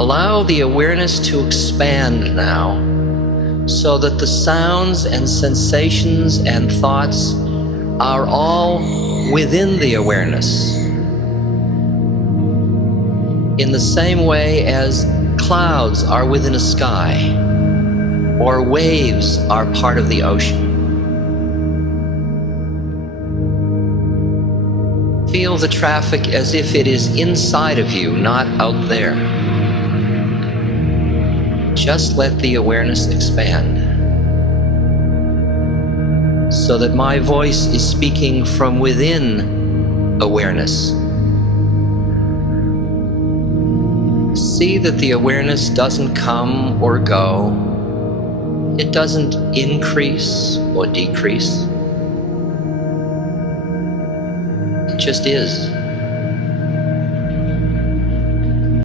Allow the awareness to expand now, so that the sounds and sensations and thoughts are all within the awareness. In the same way as clouds are within a sky, or waves are part of the ocean. Feel the traffic as if it is inside of you, not out there. Just let the awareness expand, so that my voice is speaking from within awareness. See that the awareness doesn't come or go. It doesn't increase or decrease. It just is.